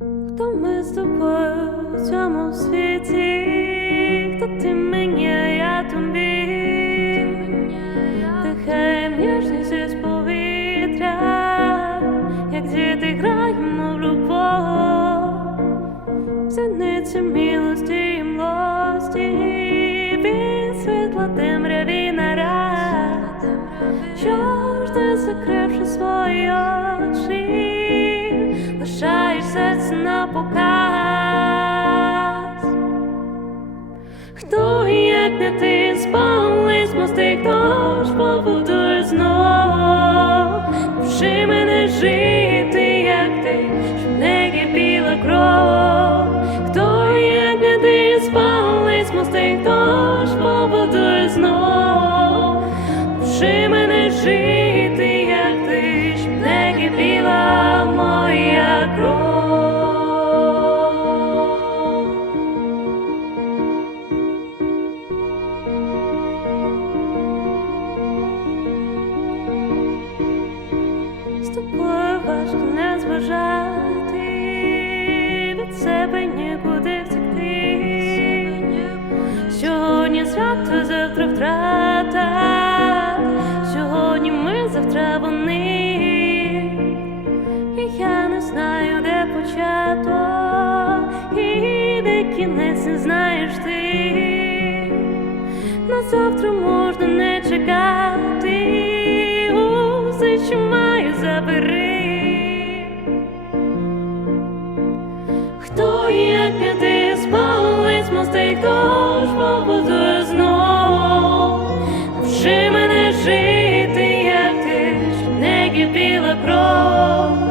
Хто ми з тобою в цьому світі? Хто ти мені, а я тобі? Дихаєм ніжність із повітря, як діти граємо в любов, Зіниці милості і млості, від світла темряві наряд, що ж ти закривши свої не ти спались мости, хто ж побудує знов, Вчи мене жити, як ти, щоб не кипіла кров. Хто як не ти спались мости, хто ж побудує знов, Вчи мене жити, не зважати, від себе нікуди втекти. Сьогодні зрада, завтра втрата, сьогодні ми, завтра вони. І я не знаю, де початок, і де кінець не знаєш ти. На завтра можна не чекати, усе, що маю, забери. Ти спалить мости, хто ж побудує знов, Вчи мене жити, як ти, щоб не кипіла кров.